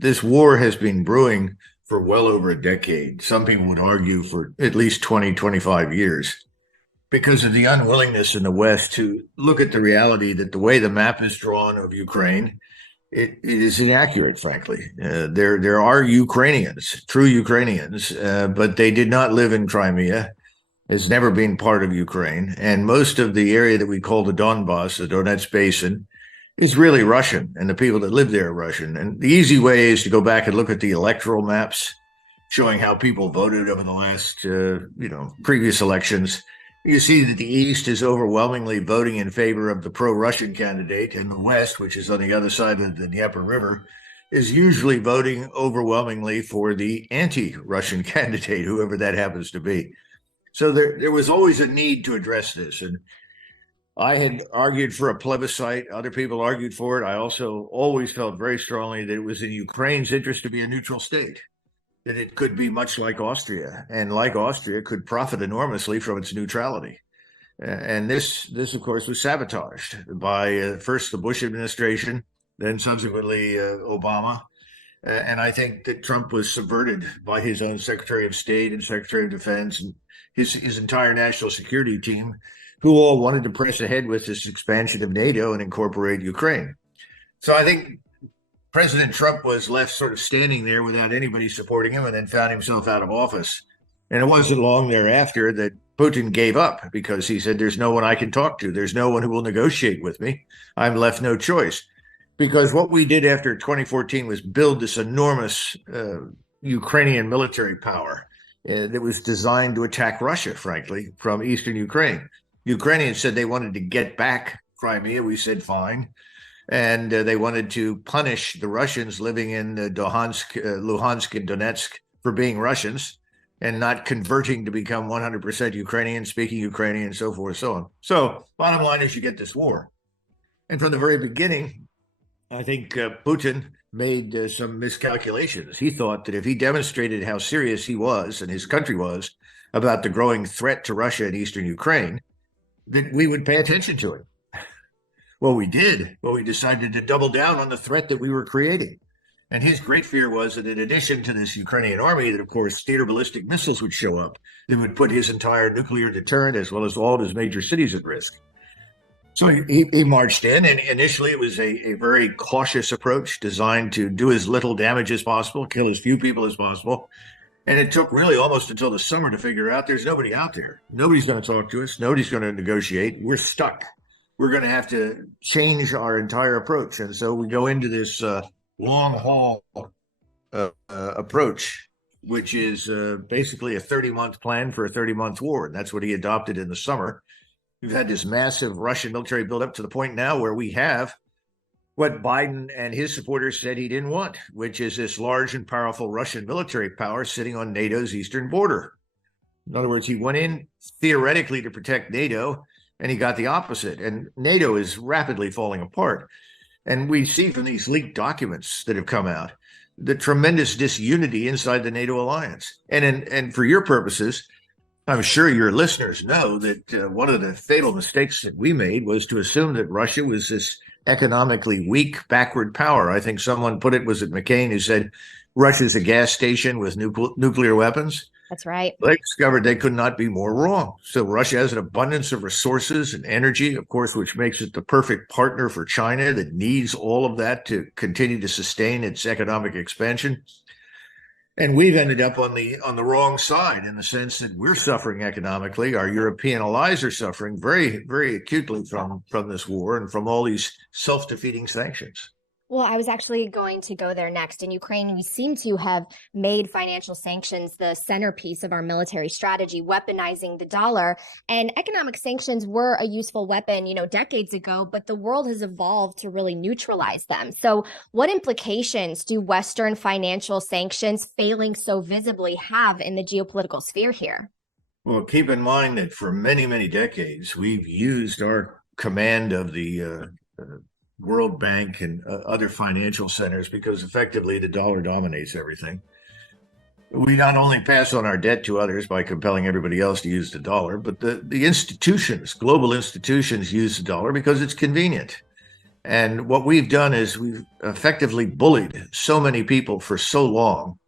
this war has been brewing for well over a decade. Some people would argue for at least 20, 25 years because of the unwillingness in the West to look at the reality that the way the map is drawn of Ukraine, it is inaccurate, frankly. There are Ukrainians, true Ukrainians, but they did not live in Crimea. Has never been part of Ukraine. And most of the area that we call the Donbass, the Donetsk Basin, is really Russian, and the people that live there are Russian. And the easy way is to go back and look at the electoral maps showing how people voted over the last, previous elections. You see that the East is overwhelmingly voting in favor of the pro-Russian candidate, and the West, which is on the other side of the Dnieper River, is usually voting overwhelmingly for the anti-Russian candidate, whoever that happens to be. So there was always a need to address this. And I had argued for a plebiscite. Other people argued for it. I also always felt very strongly that it was in Ukraine's interest to be a neutral state, that it could be much like Austria, and like Austria could profit enormously from its neutrality. And this, of course, was sabotaged by first the Bush administration, then subsequently Obama. And I think that Trump was subverted by his own Secretary of State and Secretary of Defense and his entire national security team, who all wanted to press ahead with this expansion of NATO and incorporate Ukraine. So I think President Trump was left sort of standing there without anybody supporting him, and then found himself out of office. And it wasn't long thereafter that Putin gave up, because he said, there's no one I can talk to. There's no one who will negotiate with me. I'm left no choice. Because what we did after 2014 was build this enormous Ukrainian military power that was designed to attack Russia, frankly, from eastern Ukraine. Ukrainians said they wanted to get back Crimea. We said fine. And they wanted to punish the Russians living in Luhansk, and Donetsk for being Russians and not converting to become 100% Ukrainian, speaking Ukrainian, and so forth, so on. So bottom line is you get this war. And from the very beginning, I think Putin made some miscalculations. He thought that if he demonstrated how serious he was and his country was about the growing threat to Russia in eastern Ukraine, that we would pay attention to it. Well, we did. Well, we decided to double down on the threat that we were creating. And his great fear was that in addition to this Ukrainian army, that of course theater ballistic missiles would show up that would put his entire nuclear deterrent as well as all of his major cities at risk. So he marched in, and initially it was a very cautious approach designed to do as little damage as possible, kill as few people as possible. And it took really almost until the summer to figure out there's nobody out there. Nobody's going to talk to us. Nobody's going to negotiate. We're stuck. We're going to have to change our entire approach. And so we go into this long haul approach, which is basically a 30-month plan for a 30-month war. And that's what he adopted in the summer. We've had this massive Russian military buildup to the point now where we have what Biden and his supporters said he didn't want, which is this large and powerful Russian military power sitting on NATO's eastern border. In other words, he went in theoretically to protect NATO, and he got the opposite. And NATO is rapidly falling apart. And we see from these leaked documents that have come out the tremendous disunity inside the NATO alliance. And for your purposes, I'm sure your listeners know that one of the fatal mistakes that we made was to assume that Russia was this economically weak, backward power. I think someone put it, was it McCain, who said Russia's a gas station with nuclear weapons? That's right. They discovered they could not be more wrong. So Russia has an abundance of resources and energy, of course, which makes it the perfect partner for China that needs all of that to continue to sustain its economic expansion. And we've ended up on the wrong side in the sense that we're suffering economically. Our European allies are suffering very, very acutely from this war and from all these self-defeating sanctions. Well, I was actually going to go there next. In Ukraine, we seem to have made financial sanctions the centerpiece of our military strategy, weaponizing the dollar. And economic sanctions were a useful weapon, decades ago, but the world has evolved to really neutralize them. So what implications do Western financial sanctions failing so visibly have in the geopolitical sphere here? Well, keep in mind that for many, many decades, we've used our command of the World Bank and other financial centers because effectively the dollar dominates everything. We not only pass on our debt to others by compelling everybody else to use the dollar, but the institutions, global institutions, use the dollar because it's convenient. And what we've done is we've effectively bullied so many people for so long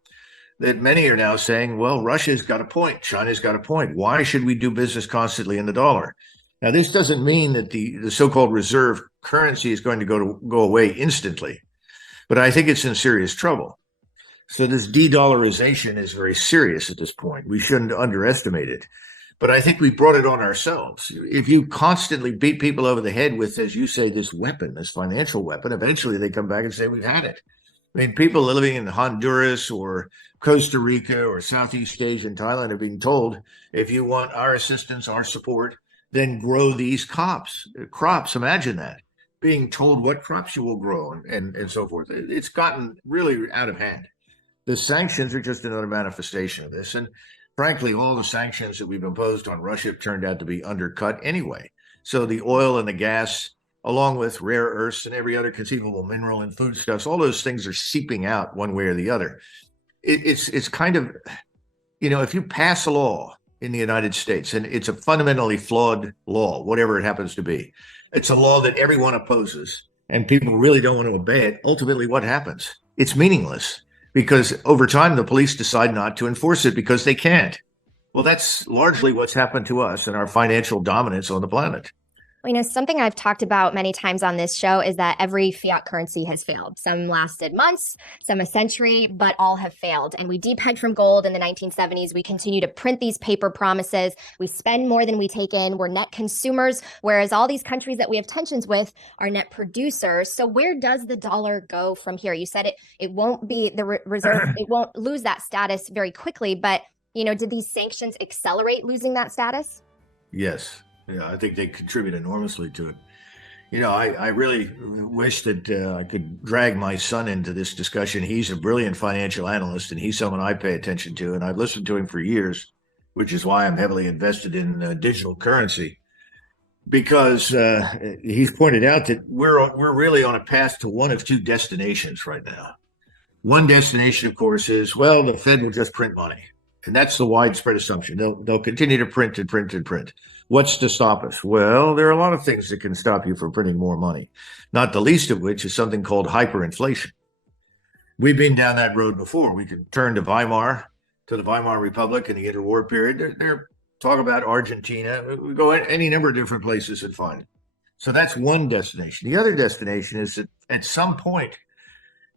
that many are now saying, well, Russia's got a point. China's got a point. Why should we do business constantly in the dollar? Now, this doesn't mean that the so-called reserve currency is going to go away instantly, but I think it's in serious trouble. So this de-dollarization is very serious at this point. We shouldn't underestimate it. But I think we brought it on ourselves. If you constantly beat people over the head with, as you say, this weapon, this financial weapon, eventually they come back and say, we've had it. I mean, people living in Honduras or Costa Rica or Southeast Asia and Thailand are being told, if you want our assistance, our support, then grow these crops. Imagine that, being told what crops you will grow and so forth. It's gotten really out of hand. The sanctions are just another manifestation of this. And frankly, all the sanctions that we've imposed on Russia have turned out to be undercut anyway. So the oil and the gas, along with rare earths and every other conceivable mineral and foodstuffs, all those things are seeping out one way or the other. It's kind of, if you pass a law in the United States, and it's a fundamentally flawed law, whatever it happens to be, it's a law that everyone opposes, and people really don't want to obey it. Ultimately, what happens? It's meaningless because over time, the police decide not to enforce it because they can't. Well, that's largely what's happened to us and our financial dominance on the planet. Well, something I've talked about many times on this show is that every fiat currency has failed. Some lasted months, some a century, but all have failed. And we depegged from gold in the 1970s. We continue to print these paper promises. We spend more than we take in. We're net consumers, whereas all these countries that we have tensions with are net producers. So where does the dollar go from here? You said it won't be the reserve. It won't lose that status very quickly. But, did these sanctions accelerate losing that status? Yes. Yeah, I think they contribute enormously to it. I really wish that I could drag my son into this discussion. He's a brilliant financial analyst, and he's someone I pay attention to, and I've listened to him for years, which is why I'm heavily invested in digital currency, because he's pointed out that we're really on a path to one of two destinations right now. One destination, of course, is, well, the Fed will just print money. And that's the widespread assumption. They'll continue to print and print and print. What's to stop us? Well, there are a lot of things that can stop you from printing more money, not the least of which is something called hyperinflation. We've been down that road before. We can turn to the Weimar Republic in the interwar period. They're talk about Argentina. We go any number of different places and find it. So that's one destination. The other destination is that at some point,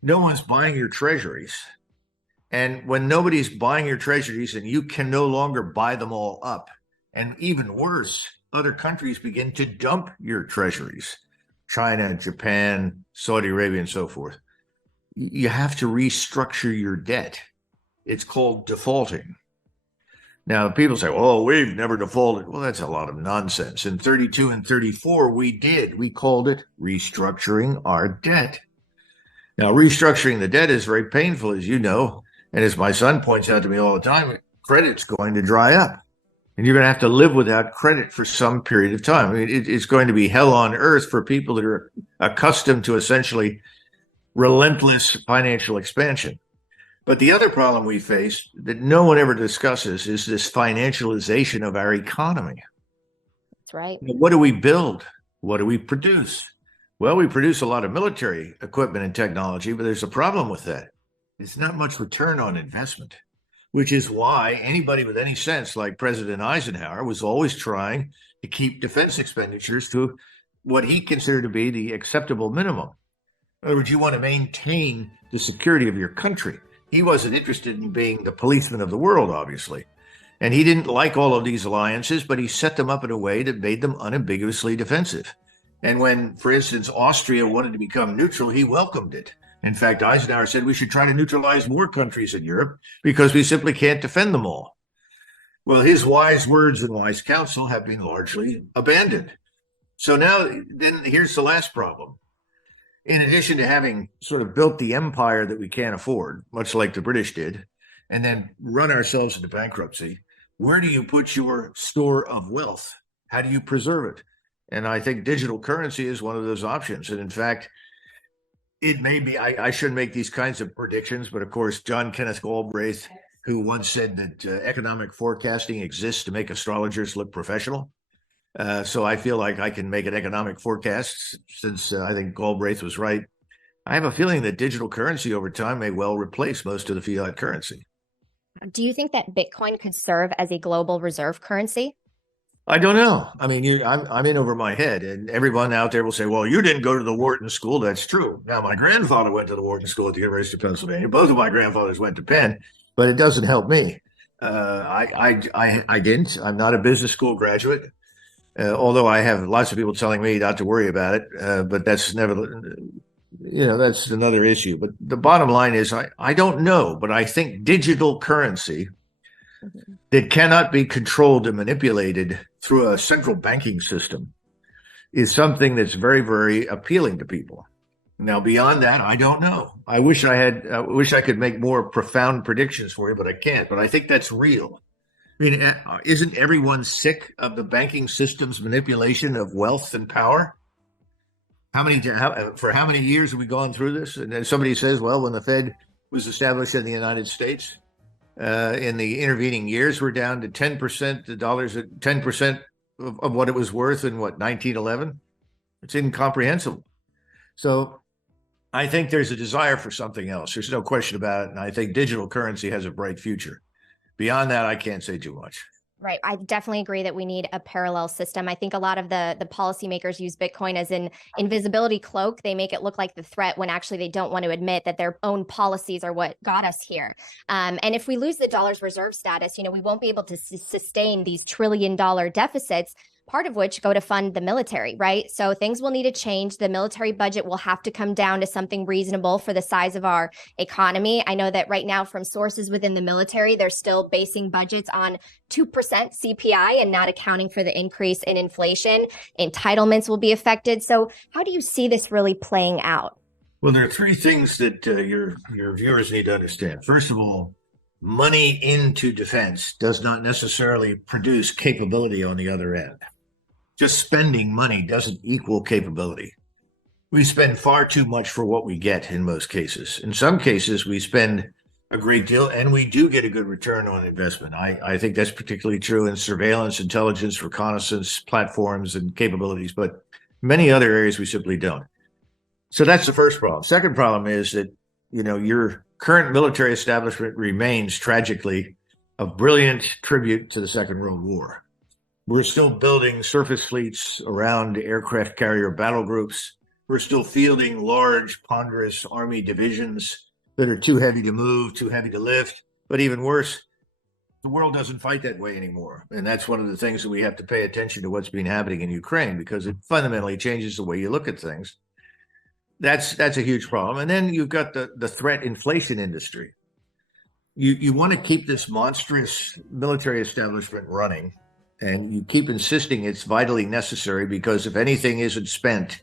no one's buying your treasuries. And when nobody's buying your treasuries and you can no longer buy them all up, and even worse, other countries begin to dump your treasuries, China, Japan, Saudi Arabia, and so forth, you have to restructure your debt. It's called defaulting. Now, people say, oh, we've never defaulted. Well, that's a lot of nonsense. In 32 and 34, we did. We called it restructuring our debt. Now, restructuring the debt is very painful, as you know. And as my son points out to me all the time, credit's going to dry up. And you're going to have to live without credit for some period of time. I mean, it's going to be hell on earth for people that are accustomed to essentially relentless financial expansion. But the other problem we face that no one ever discusses is this financialization of our economy. That's right. What do we build? What do we produce? Well, we produce a lot of military equipment and technology, but there's a problem with that. It's not much return on investment, which is why anybody with any sense, like President Eisenhower, was always trying to keep defense expenditures to what he considered to be the acceptable minimum. In other words, you want to maintain the security of your country. He wasn't interested in being the policeman of the world, obviously. And he didn't like all of these alliances, but he set them up in a way that made them unambiguously defensive. And when, for instance, Austria wanted to become neutral, he welcomed it. In fact, Eisenhower said we should try to neutralize more countries in Europe because we simply can't defend them all. Well, his wise words and wise counsel have been largely abandoned. So now, then here's the last problem. In addition to having sort of built the empire that we can't afford, much like the British did, and then run ourselves into bankruptcy, where do you put your store of wealth? How do you preserve it? And I think digital currency is one of those options. And in fact, it may be, I shouldn't make these kinds of predictions, but of course, John Kenneth Galbraith, who once said that economic forecasting exists to make astrologers look professional. So I feel like I can make an economic forecast since I think Galbraith was right. I have a feeling that digital currency over time may well replace most of the fiat currency. Do you think that Bitcoin could serve as a global reserve currency? I don't know. I mean, I'm in over my head, and everyone out there will say, "Well, you didn't go to the Wharton School." That's true. Now, my grandfather went to the Wharton School at the University of Pennsylvania. Both of my grandfathers went to Penn, but it doesn't help me. I didn't. I'm not a business school graduate, although I have lots of people telling me not to worry about it. But that's never, that's another issue. But the bottom line is, I don't know, but I think digital currency that cannot be controlled and manipulated through a central banking system is something that's very, very appealing to people. Now, beyond that, I don't know. I wish I could make more profound predictions for you, but I can't. But I think that's real. I mean, isn't everyone sick of the banking system's manipulation of wealth and power? For how many years have we gone through this? And then somebody says, well, when the Fed was established in the United States, in the intervening years, we're down to 10%, the dollars at 10% of what it was worth in 1911. It's incomprehensible. So I think there's a desire for something else. There's no question about it. And I think digital currency has a bright future. Beyond that, I can't say too much. Right. I definitely agree that we need a parallel system. I think a lot of the policymakers use Bitcoin as an invisibility cloak. They make it look like the threat when actually they don't want to admit that their own policies are what got us here. And if we lose the dollar's reserve status, we won't be able to sustain these $1 trillion deficits, part of which go to fund the military, right? So things will need to change. The military budget will have to come down to something reasonable for the size of our economy. I know that right now from sources within the military, they're still basing budgets on 2% CPI and not accounting for the increase in inflation. Entitlements will be affected. So how do you see this really playing out? Well, there are three things that your viewers need to understand. First of all, money into defense does not necessarily produce capability on the other end. Just spending money doesn't equal capability. We spend far too much for what we get in most cases. In some cases, we spend a great deal and we do get a good return on investment. I think that's particularly true in surveillance, intelligence, reconnaissance, platforms, and capabilities, but many other areas we simply don't. So that's the first problem. Second problem is that, your current military establishment remains tragically a brilliant tribute to the Second World War. We're still building surface fleets around aircraft carrier battle groups. We're still fielding large, ponderous Army divisions that are too heavy to move, too heavy to lift. But even worse, the world doesn't fight that way anymore. And that's one of the things that we have to pay attention to what's been happening in Ukraine, because it fundamentally changes the way you look at things. That's a huge problem. And then you've got the threat inflation industry. You want to keep this monstrous military establishment running, and you keep insisting it's vitally necessary, because if anything isn't spent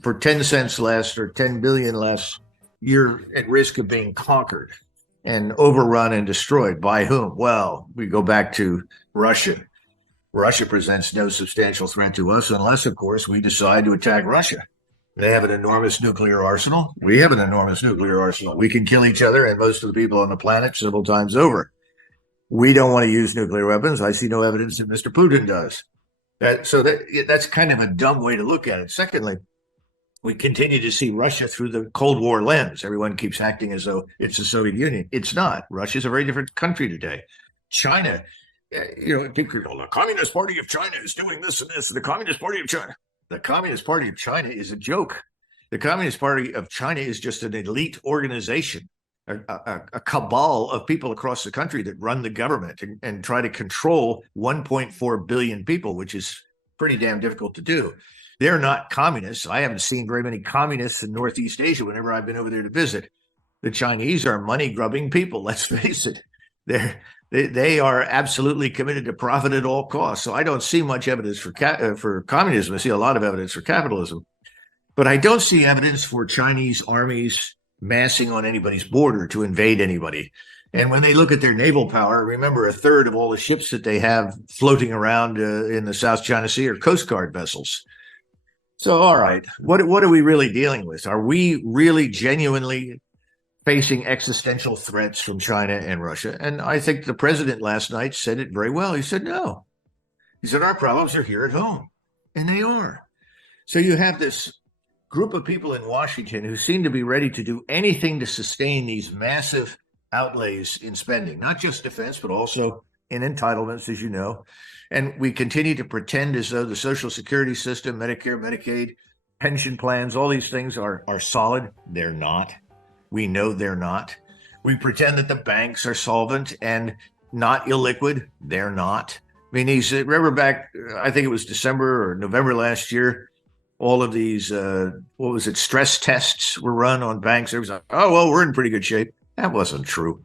for 10 cents less or 10 billion less, you're at risk of being conquered and overrun and destroyed. By whom? Well, we go back to Russia. Russia presents no substantial threat to us unless, of course, we decide to attack Russia. They have an enormous nuclear arsenal. We have an enormous nuclear arsenal. We can kill each other and most of the people on the planet several times over. We don't want to use nuclear weapons. I see no evidence that Mr. Putin does. That's kind of a dumb way to look at it. Secondly, we continue to see Russia through the Cold War lens. Everyone keeps acting as though it's the Soviet Union. It's not. Russia's a very different country today. China, the Communist Party of China is doing this and this. The Communist Party of China. The Communist Party of China is a joke. The Communist Party of China is just an elite organization, a cabal of people across the country that run the government and try to control 1.4 billion people, which is pretty damn difficult to do. They're not communists. I haven't seen very many communists in Northeast Asia whenever I've been over there to visit. The Chinese are money-grubbing people, let's face it. They are absolutely committed to profit at all costs. So I don't see much evidence for communism. I see a lot of evidence for capitalism. But I don't see evidence for Chinese armies massing on anybody's border to invade anybody. And when they look at their naval power, remember, a third of all the ships that they have floating around in the South China Sea are Coast Guard vessels. So, all right, what are we really dealing with? Are we really genuinely facing existential threats from China and Russia? And I think the president last night said it very well. He said, no, He said, our problems are here at home. And they are. So you have this group of people in Washington who seem to be ready to do anything to sustain these massive outlays in spending, not just defense, but also in entitlements, as you know. And we continue to pretend as though the Social Security system, Medicare, Medicaid, pension plans, all these things are solid. They're not. We know they're not. We pretend that the banks are solvent and not illiquid. They're not. I mean, remember back, I think it was December or November last year, all of these, stress tests were run on banks. It was like, oh, well, we're in pretty good shape. That wasn't true.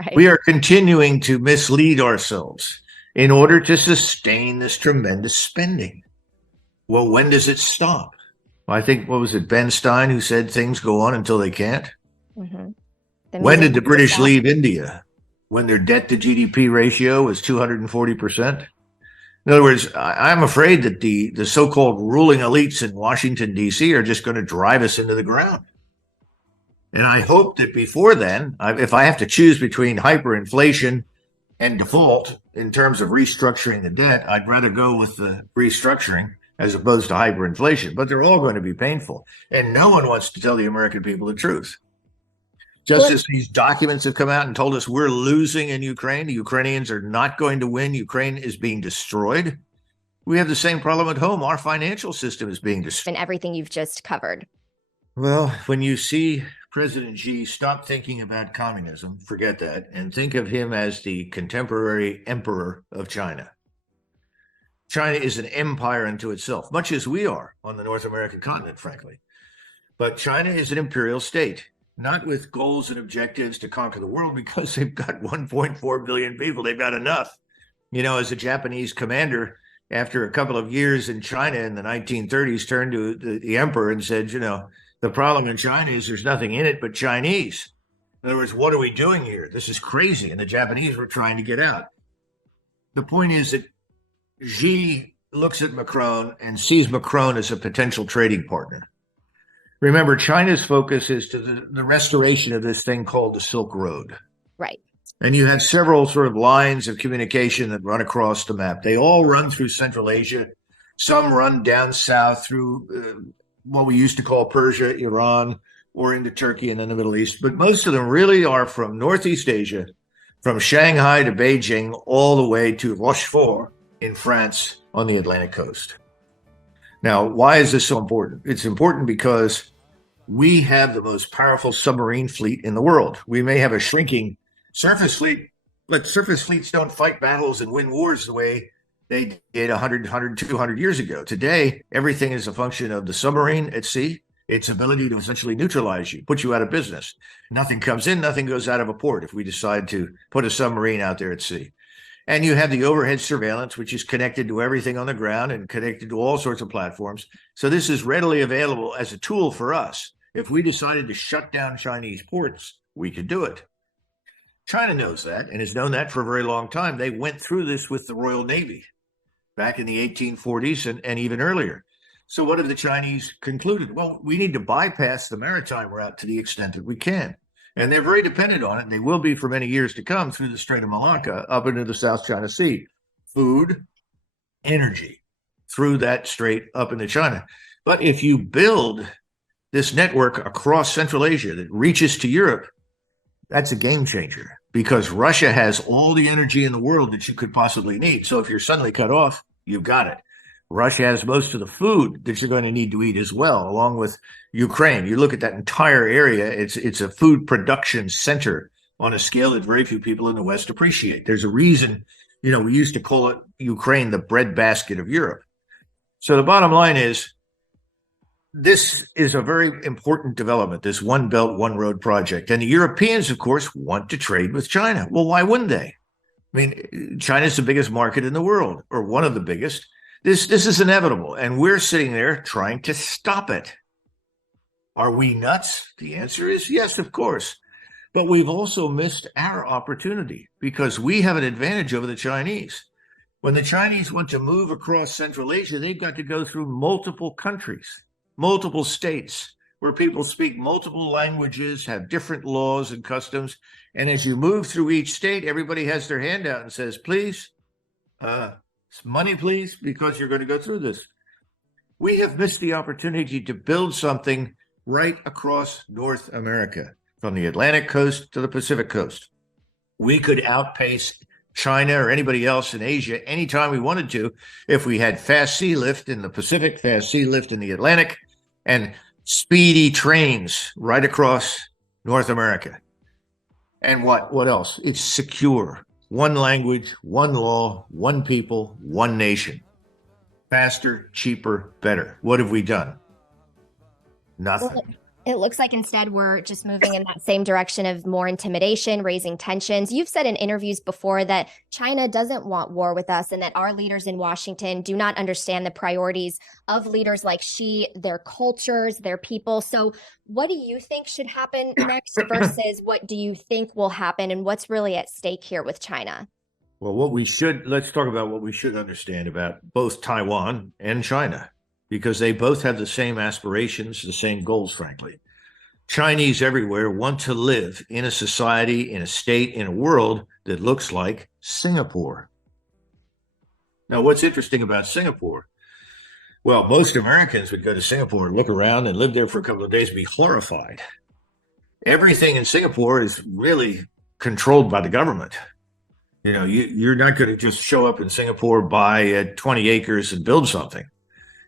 Right. We are continuing to mislead ourselves in order to sustain this tremendous spending. Well, when does it stop? I think, what was it, Ben Stein, who said things go on until they can't? Mm-hmm. When did the British leave India? When their debt to GDP ratio was 240%? In other words, I'm afraid that the so-called ruling elites in Washington, D.C. are just going to drive us into the ground. And I hope that before then, if I have to choose between hyperinflation and default in terms of restructuring the debt, I'd rather go with the restructuring as opposed to hyperinflation. But they're all going to be painful. And no one wants to tell the American people the truth. Just as these documents have come out and told us we're losing in Ukraine, the Ukrainians are not going to win, Ukraine is being destroyed. We have the same problem at home. Our financial system is being destroyed. And everything you've just covered. Well, when you see President Xi stop thinking about communism, forget that, and think of him as the contemporary emperor of China. China is an empire unto itself, much as we are on the North American continent, frankly. But China is an imperial state, not with goals and objectives to conquer the world, because they've got 1.4 billion people. They've got enough. You know, as a Japanese commander, after a couple of years in China in the 1930s, turned to the emperor and said, you know, the problem in China is there's nothing in it but Chinese. In other words, what are we doing here? This is crazy. And the Japanese were trying to get out. The point is that Xi looks at Macron and sees Macron as a potential trading partner. Remember, China's focus is to the restoration of this thing called the Silk Road. Right. And you have several sort of lines of communication that run across the map. They all run through Central Asia. Some run down south through what we used to call Persia, Iran, or into Turkey and then the Middle East. But most of them really are from Northeast Asia, from Shanghai to Beijing, all the way to Rochefort in France on the Atlantic coast. Now, why is this so important? It's important because we have the most powerful submarine fleet in the world. We may have a shrinking surface fleet, but surface fleets don't fight battles and win wars the way they did 200 years ago. Today, everything is a function of the submarine at sea, its ability to essentially neutralize you, put you out of business. Nothing comes in, nothing goes out of a port if we decide to put a submarine out there at sea. And you have the overhead surveillance, which is connected to everything on the ground and connected to all sorts of platforms. So this is readily available as a tool for us. If we decided to shut down Chinese ports, we could do it. China knows that and has known that for a very long time. They went through this with the Royal Navy back in the 1840s and even earlier. So what have the Chinese concluded? Well, we need to bypass the maritime route to the extent that we can. And they're very dependent on it, and they will be for many years to come through the Strait of Malacca up into the South China Sea. Food, energy, through that strait up into China. But if you build this network across Central Asia that reaches to Europe, that's a game changer, because Russia has all the energy in the world that you could possibly need. So if you're suddenly cut off, you've got it. Russia has most of the food that you're going to need to eat as well, along with Ukraine. You look at that entire area, it's a food production center on a scale that very few people in the West appreciate. There's a reason, you know, we used to call it Ukraine the breadbasket of Europe. So the bottom line is, this is a very important development, this One Belt, One Road project. And the Europeans, of course, want to trade with China. Well, why wouldn't they? I mean, China's the biggest market in the world, or one of the biggest. This is inevitable, and we're sitting there trying to stop it. Are we nuts? The answer is yes, of course. But we've also missed our opportunity because we have an advantage over the Chinese. When the Chinese want to move across Central Asia, they've got to go through multiple countries, multiple states, where people speak multiple languages, have different laws and customs. And as you move through each state, everybody has their hand out and says, please, Money, please, because you're going to go through this. We have missed the opportunity to build something right across North America, from the Atlantic coast to the Pacific coast. We could outpace China or anybody else in Asia anytime we wanted to if we had fast sea lift in the Pacific, fast sea lift in the Atlantic, and speedy trains right across North America. And what else? It's secure. One language, one law, one people, one nation. Faster, cheaper, better. What have we done? Well, Nothing. it looks like instead we're just moving in that same direction of more intimidation, raising tensions. You've said in interviews before that China doesn't want war with us and that our leaders in Washington do not understand the priorities of leaders like Xi, their cultures, their people. So, what do you think should happen next versus what do you think will happen and what's really at stake here with China? Well, let's talk about what we should understand about both Taiwan and China, because they both have the same aspirations, the same goals, frankly. Chinese everywhere want to live in a society, in a state, in a world that looks like Singapore. Now, what's interesting about Singapore? Well, most Americans would go to Singapore and look around and live there for a couple of days and be horrified. Everything in Singapore is really controlled by the government. You're not going to just show up in Singapore, buy 20 acres and build something.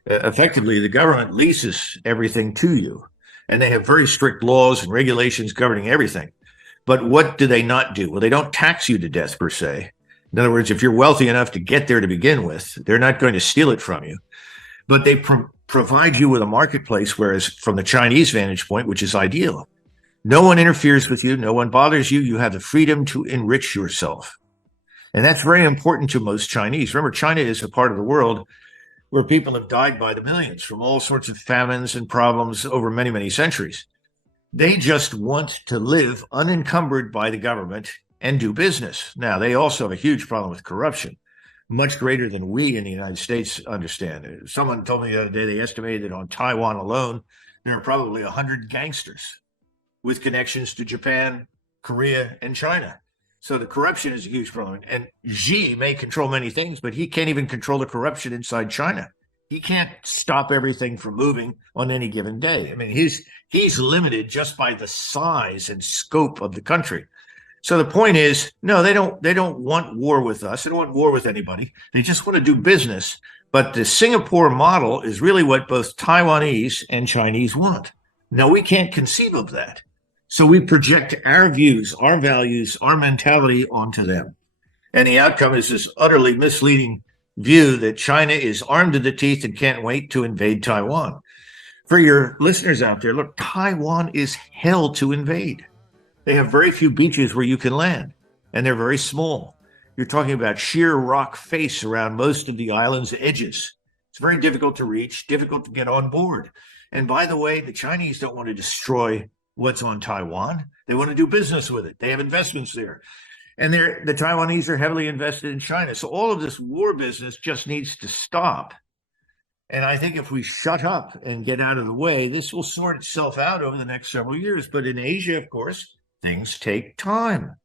Effectively, the government leases everything to you, and they have very strict laws and regulations governing everything. But what do they not do? Well, they don't tax you to death per se. In other words, if you're wealthy enough to get there to begin with, they're not going to steal it from you. But they provide you with a marketplace, whereas from the Chinese vantage point, which is ideal, no one interferes with you, no one bothers you, you have the freedom to enrich yourself. And that's very important to most Chinese. Remember, China is a part of the world where people have died by the millions from all sorts of famines and problems over many, many centuries. They just want to live unencumbered by the government and do business. Now, they also have a huge problem with corruption, much greater than we in the United States understand. Someone told me the other day they estimated that on Taiwan alone, there are probably 100 gangsters with connections to Japan, Korea, and China. So the corruption is a huge problem. And Xi may control many things, but he can't even control the corruption inside China. He can't stop everything from moving on any given day. I mean, he's limited just by the size and scope of the country. So the point is, no, they don't want war with us. They don't want war with anybody. They just want to do business. But the Singapore model is really what both Taiwanese and Chinese want. Now, we can't conceive of that. So we project our views, our values, our mentality onto them. And the outcome is this utterly misleading view that China is armed to the teeth and can't wait to invade Taiwan. For your listeners out there, look, Taiwan is hell to invade. They have very few beaches where you can land, and they're very small. You're talking about sheer rock face around most of the island's edges. It's very difficult to reach, difficult to get on board. And by the way, the Chinese don't want to destroy what's on Taiwan. They want to do business with it. They have investments there. And the Taiwanese are heavily invested in China. So all of this war business just needs to stop. And I think if we shut up and get out of the way, this will sort itself out over the next several years. But in Asia, of course, things take time.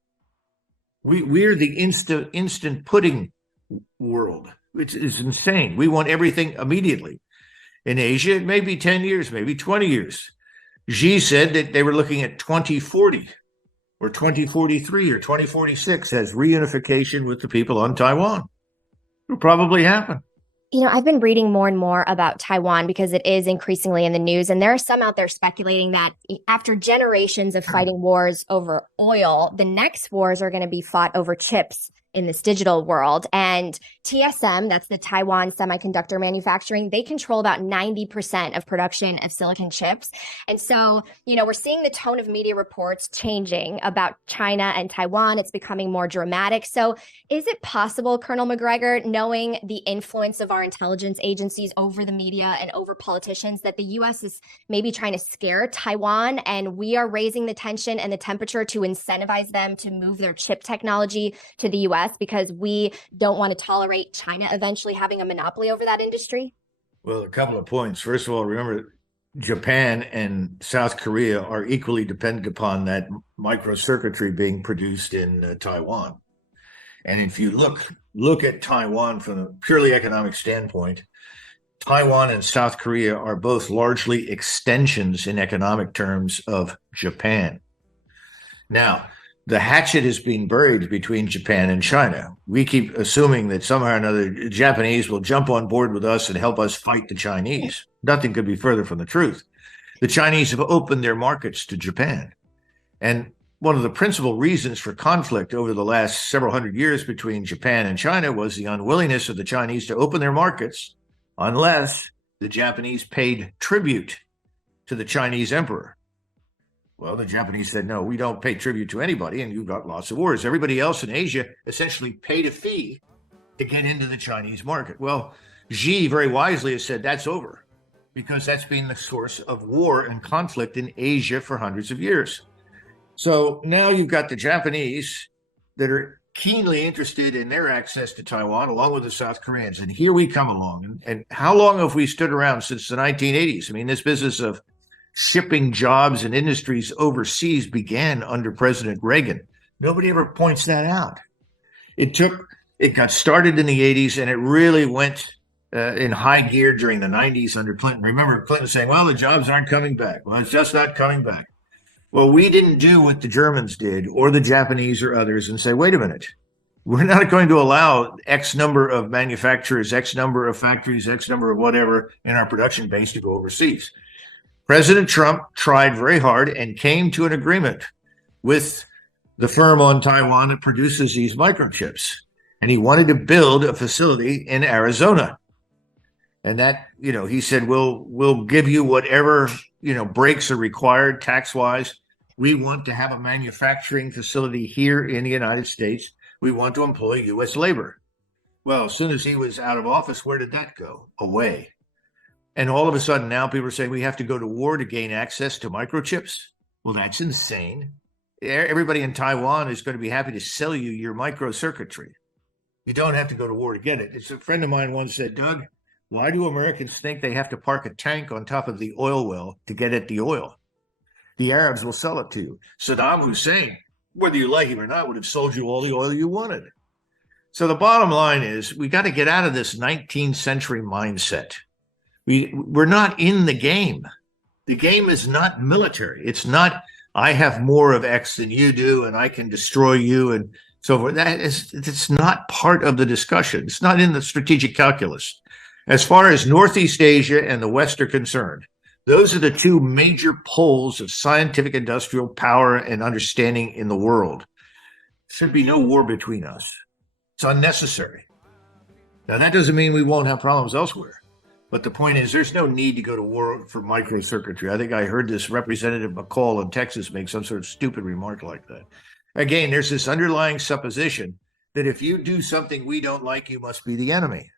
We're the instant pudding world, which is insane. We want everything immediately. In Asia, it may be 10 years, maybe 20 years. Xi said that they were looking at 2040 or 2043 or 2046 as reunification with the people on Taiwan. It'll probably happen. I've been reading more and more about Taiwan because it is increasingly in the news. And there are some out there speculating that after generations of fighting wars over oil, the next wars are going to be fought over chips in this digital world. And TSM, that's the Taiwan Semiconductor Manufacturing, they control about 90% of production of silicon chips. And so, we're seeing the tone of media reports changing about China and Taiwan. It's becoming more dramatic. So is it possible, Colonel Macgregor, knowing the influence of our intelligence agencies over the media and over politicians, that the U.S. is maybe trying to scare Taiwan and we are raising the tension and the temperature to incentivize them to move their chip technology to the U.S. because we don't want to tolerate China eventually having a monopoly over that industry? Well, a couple of points. First of all, remember, Japan and South Korea are equally dependent upon that microcircuitry being produced in Taiwan. And if you look at Taiwan from a purely economic standpoint, Taiwan and South Korea are both largely extensions in economic terms of Japan. Now, the hatchet is being buried between Japan and China. We keep assuming that somehow or another the Japanese will jump on board with us and help us fight the Chinese. Nothing could be further from the truth. The Chinese have opened their markets to Japan. And one of the principal reasons for conflict over the last several hundred years between Japan and China was the unwillingness of the Chinese to open their markets unless the Japanese paid tribute to the Chinese emperor. Well, the Japanese said, no, we don't pay tribute to anybody, and you've got lots of wars. Everybody else in Asia essentially paid a fee to get into the Chinese market. Well, Xi very wisely has said that's over because that's been the source of war and conflict in Asia for hundreds of years. So now you've got the Japanese that are keenly interested in their access to Taiwan, along with the South Koreans. And here we come along. And how long have we stood around since the 1980s? I mean, this business of shipping jobs and industries overseas began under President Reagan. Nobody ever points that out. It got started in the 80s, and it really went in high gear during the 90s under Clinton. Remember Clinton saying, well, the jobs aren't coming back. Well, it's just not coming back. Well, we didn't do what the Germans did or the Japanese or others and say, wait a minute, we're not going to allow X number of manufacturers, X number of factories, X number of whatever in our production base to go overseas. President Trump tried very hard and came to an agreement with the firm on Taiwan that produces these microchips. And he wanted to build a facility in Arizona. And that, he said, we'll give you whatever, breaks are required tax-wise. We want to have a manufacturing facility here in the United States. We want to employ U.S. labor. Well, as soon as he was out of office, where did that go? Away. And all of a sudden now people are saying we have to go to war to gain access to microchips. Well, that's insane. Everybody in Taiwan is going to be happy to sell you your microcircuitry. You don't have to go to war to get it. It's a friend of mine once said, Doug, why do Americans think they have to park a tank on top of the oil well to get at the oil? The Arabs will sell it to you. Saddam Hussein, whether you like him or not, would have sold you all the oil you wanted. So the bottom line is we got to get out of this 19th century mindset. We're not in the game. The game is not military. It's not, I have more of X than you do, and I can destroy you and so forth. It's not part of the discussion. It's not in the strategic calculus. As far as Northeast Asia and the West are concerned, those are the two major poles of scientific industrial power and understanding in the world. There should be no war between us. It's unnecessary. Now, that doesn't mean we won't have problems elsewhere. But the point is, there's no need to go to war for microcircuitry. I think I heard this Representative McCall in Texas make some sort of stupid remark like that. Again, there's this underlying supposition that if you do something we don't like, you must be the enemy.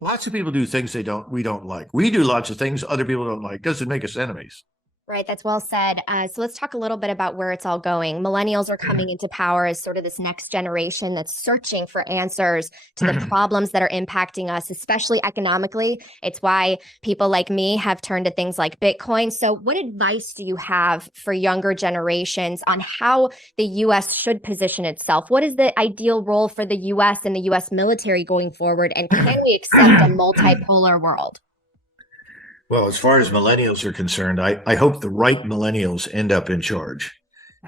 Lots of people do things we don't like. We do lots of things other people don't like. Doesn't make us enemies. Right, that's well said. So let's talk a little bit about where it's all going. Millennials are coming into power as sort of this next generation that's searching for answers to the problems that are impacting us, especially economically. It's why people like me have turned to things like Bitcoin. So what advice do you have for younger generations on how the U.S. should position itself? What is the ideal role for the U.S. and the U.S. military going forward? And can we accept a multipolar world? Well, as far as millennials are concerned, I hope the right millennials end up in charge,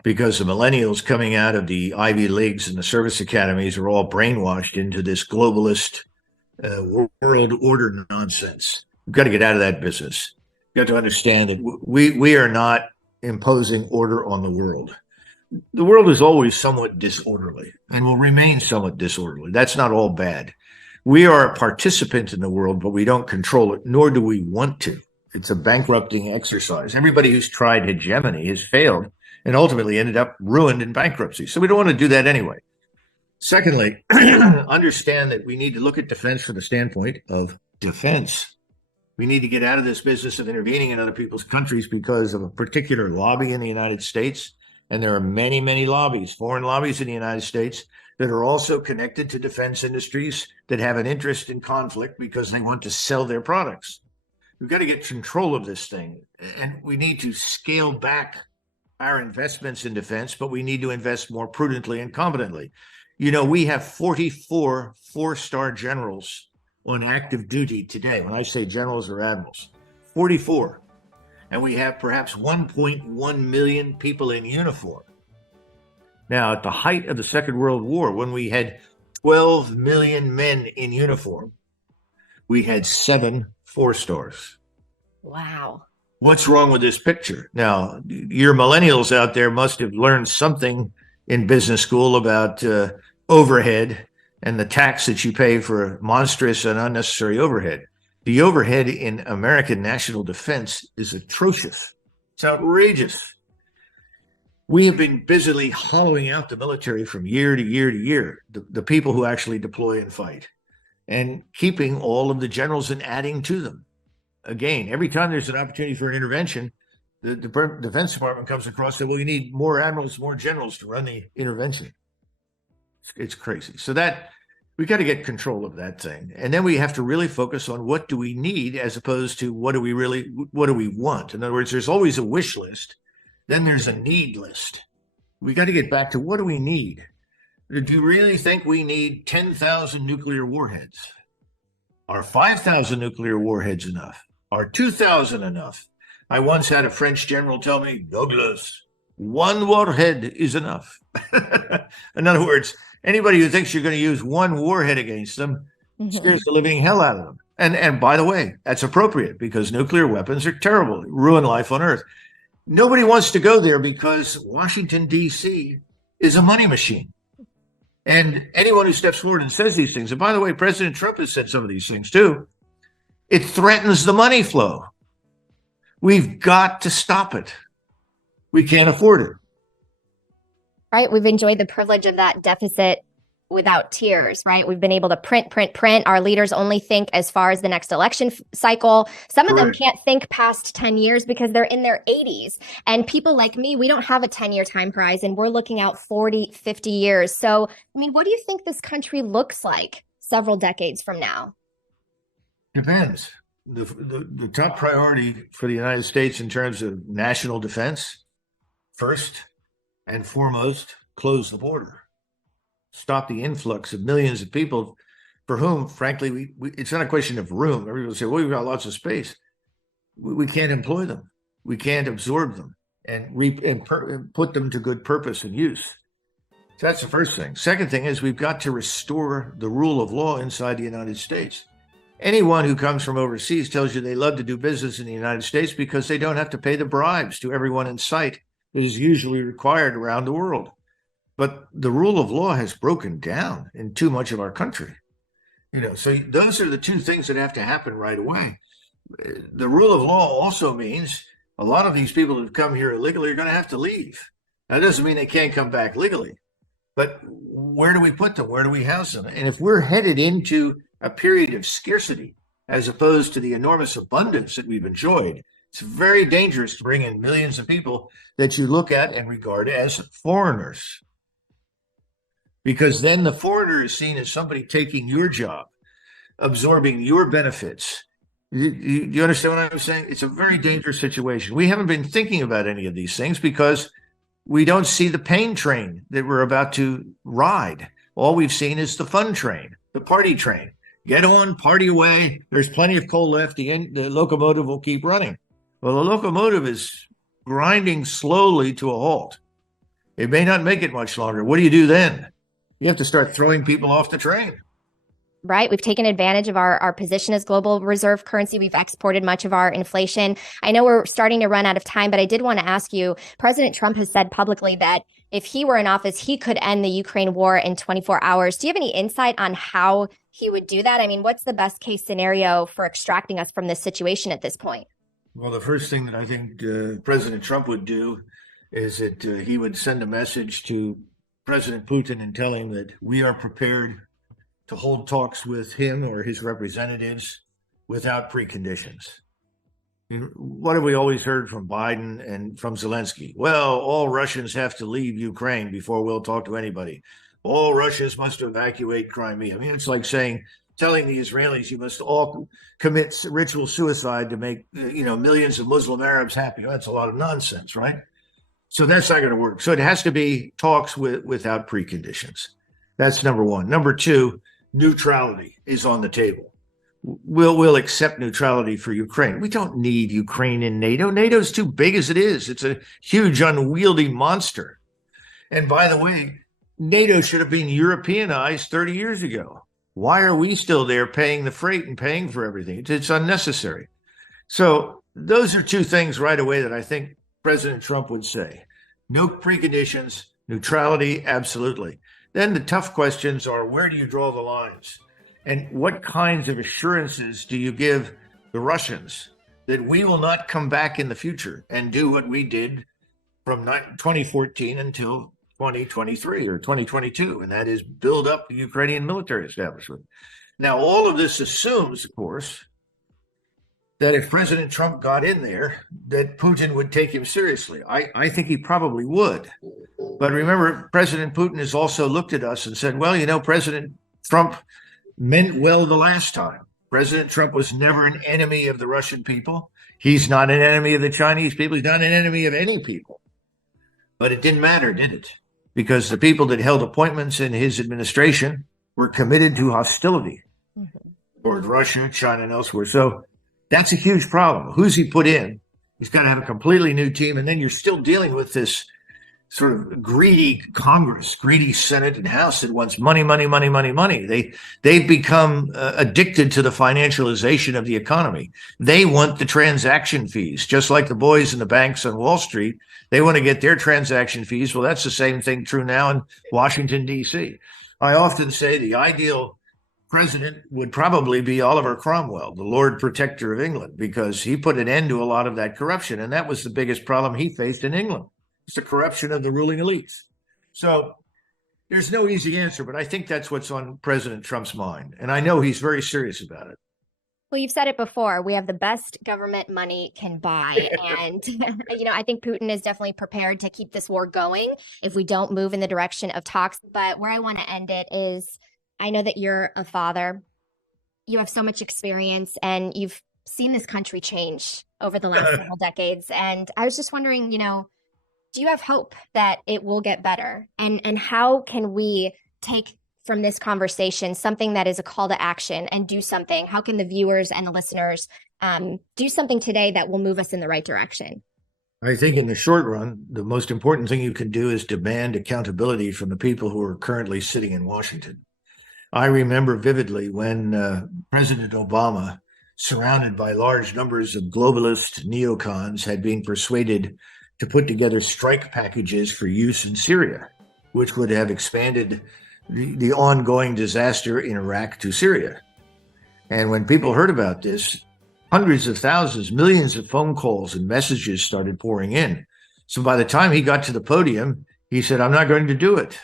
because the millennials coming out of the Ivy Leagues and the service academies are all brainwashed into this globalist world order nonsense. We've got to get out of that business. You've got to understand that we are not imposing order on the world. The world is always somewhat disorderly and will remain somewhat disorderly. That's not all bad. We are a participant in the world, but we don't control it, nor do we want to. It's a bankrupting exercise. Everybody who's tried hegemony has failed and ultimately ended up ruined in bankruptcy. So we don't want to do that anyway. Secondly, understand that we need to look at defense from the standpoint of defense. We need to get out of this business of intervening in other people's countries because of a particular lobby in the United States. And there are many, many lobbies, foreign lobbies in the United States, that are also connected to defense industries that have an interest in conflict because they want to sell their products. We've got to get control of this thing, and we need to scale back our investments in defense, but we need to invest more prudently and competently. We have 44 four-star generals on active duty today. When I say generals or admirals, 44. And we have perhaps 1.1 million people in uniform. Now, at the height of the Second World War, when we had 12 million men in uniform, we had 7 4-stars. Wow. What's wrong with this picture? Now, your millennials out there must have learned something in business school about overhead and the tax that you pay for monstrous and unnecessary overhead. The overhead in American national defense is atrocious. It's outrageous. We have been busily hollowing out the military from year to year to year, the people who actually deploy and fight, and keeping all of the generals and adding to them. Again, every time there's an opportunity for an intervention, the Defense Department comes across and says, well, you need more admirals, more generals to run the intervention. It's crazy. So that we got to get control of that thing. And then we have to really focus on what do we need as opposed to what do we want? In other words, there's always a wish list. Then there's a need list. We got to get back to what do we need? Do you really think we need 10,000 nuclear warheads? Are 5,000 nuclear warheads enough? Are 2,000 enough? I once had a French general tell me, Douglas, 1 warhead is enough. In other words, anybody who thinks you're going to use 1 warhead against them scares the living hell out of them. And by the way, that's appropriate because nuclear weapons are terrible. They ruin life on Earth. Nobody wants to go there because Washington, D.C. is a money machine. And anyone who steps forward and says these things, and by the way, President Trump has said some of these things too, it threatens the money flow. We've got to stop it. We can't afford it. Right. We've enjoyed the privilege of that deficit without tears, right? We've been able to print. Our leaders only think as far as the next election cycle. Some of them can't think past 10 years because they're in their 80s. And people like me, we don't have a 10-year time horizon. We're looking out 40, 50 years. So, I mean, what do you think this country looks like several decades from now? Depends. The top priority for the United States in terms of national defense, first and foremost, close the border. Stop the influx of millions of people for whom, frankly, it's not a question of room. Everybody will say, well, we've got lots of space. We can't employ them. We can't absorb them and put them to good purpose and use. So that's the first thing. Second thing is we've got to restore the rule of law inside the United States. Anyone who comes from overseas tells you they love to do business in the United States because they don't have to pay the bribes to everyone in sight that is usually required around the world. But the rule of law has broken down in too much of our country. So those are the two things that have to happen right away. The rule of law also means a lot of these people who've come here illegally are going to have to leave. That doesn't mean they can't come back legally. But where do we put them? Where do we house them? And if we're headed into a period of scarcity, as opposed to the enormous abundance that we've enjoyed, it's very dangerous to bring in millions of people that you look at and regard as foreigners. Because then the foreigner is seen as somebody taking your job, absorbing your benefits. You understand what I'm saying? It's a very dangerous situation. We haven't been thinking about any of these things because we don't see the pain train that we're about to ride. All we've seen is the fun train, the party train. Get on, party away. There's plenty of coal left. The locomotive will keep running. Well, the locomotive is grinding slowly to a halt. It may not make it much longer. What do you do then? You have to start throwing people off the train. Right. We've taken advantage of our position as global reserve currency. We've exported much of our inflation. I know we're starting to run out of time, but I did want to ask you, President Trump has said publicly that if he were in office, he could end the Ukraine war in 24 hours. Do you have any insight on how he would do that? I mean, what's the best case scenario for extracting us from this situation at this point? Well, the first thing that I think President Trump would do is that he would send a message to President Putin and tell him that we are prepared to hold talks with him or his representatives without preconditions. What have we always heard from Biden and from Zelensky? Well, all Russians have to leave Ukraine before we'll talk to anybody. All Russians must evacuate Crimea. I mean, it's like telling the Israelis you must all commit ritual suicide to make millions of Muslim Arabs happy. That's a lot of nonsense, right? So that's not going to work. So it has to be talks without preconditions. That's number one. Number two, neutrality is on the table. We'll accept neutrality for Ukraine. We don't need Ukraine in NATO. NATO's too big as it is. It's a huge, unwieldy monster. And by the way, NATO should have been Europeanized 30 years ago. Why are we still there paying the freight and paying for everything? It's unnecessary. So those are two things right away that I think President Trump would say. No preconditions, neutrality, absolutely. Then the tough questions are, where do you draw the lines? And what kinds of assurances do you give the Russians that we will not come back in the future and do what we did from 2014 until 2023 or 2022, and that is build up the Ukrainian military establishment. Now, all of this assumes, of course, that if President Trump got in there, that Putin would take him seriously. I think he probably would. But remember, President Putin has also looked at us and said, well, you know, President Trump meant well the last time. President Trump was never an enemy of the Russian people. He's not an enemy of the Chinese people. He's not an enemy of any people. But it didn't matter, did it? Because the people that held appointments in his administration were committed to hostility toward Russia, China, and elsewhere. So that's a huge problem. Who's he put in? He's got to have a completely new team. And then you're still dealing with this sort of greedy Congress, greedy Senate and House that wants money, money, money, money, money. They've become addicted to the financialization of the economy. They want the transaction fees, just like the boys in the banks on Wall Street. They want to get their transaction fees. Well, that's the same thing true now in Washington, D.C. I often say the ideal president would probably be Oliver Cromwell, the Lord Protector of England, because he put an end to a lot of that corruption. And that was the biggest problem he faced in England. It's the corruption of the ruling elites. So there's no easy answer, but I think that's what's on President Trump's mind. And I know he's very serious about it. Well, you've said it before. We have the best government money can buy. And, I think Putin is definitely prepared to keep this war going if we don't move in the direction of talks. But where I want to end it is, I know that you're a father. You have so much experience and you've seen this country change over the last several decades. And I was just wondering, do you have hope that it will get better? And how can we take from this conversation something that is a call to action and do something? How can the viewers and the listeners do something today that will move us in the right direction? I think in the short run, the most important thing you can do is demand accountability from the people who are currently sitting in Washington. I remember vividly when President Obama, surrounded by large numbers of globalist neocons, had been persuaded to put together strike packages for use in Syria, which would have expanded the ongoing disaster in Iraq to Syria. And when people heard about this, hundreds of thousands, millions of phone calls and messages started pouring in. So by the time he got to the podium, he said, I'm not going to do it.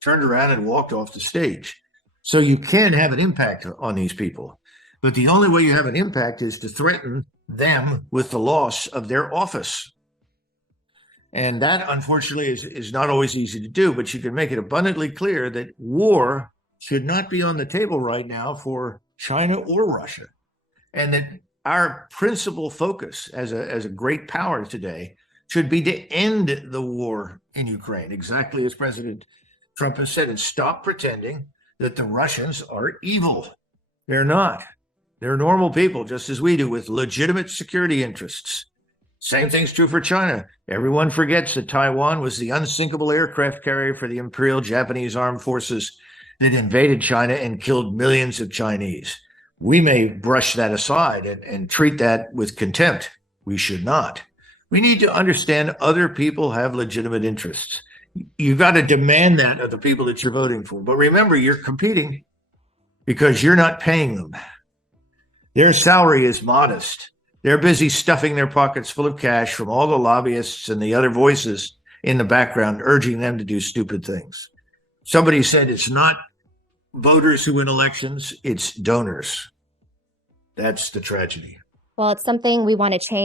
Turned around and walked off the stage. So you can have an impact on these people. But the only way you have an impact is to threaten them with the loss of their office. And that, unfortunately, is not always easy to do, but you can make it abundantly clear that war should not be on the table right now for China or Russia. And that our principal focus as a great power today should be to end the war in Ukraine, exactly as President Trump has said, and stop pretending that the Russians are evil. They're not. They're normal people, just as we do, with legitimate security interests. Same thing's true for China. Everyone forgets that Taiwan was the unsinkable aircraft carrier for the Imperial Japanese Armed Forces that invaded China and killed millions of Chinese. We may brush that aside and treat that with contempt. We should not. We need to understand other people have legitimate interests. You've got to demand that of the people that you're voting for. But remember, you're competing because you're not paying them. Their salary is modest. They're busy stuffing their pockets full of cash from all the lobbyists and the other voices in the background, urging them to do stupid things. Somebody said it's not voters who win elections, it's donors. That's the tragedy. Well, it's something we want to change.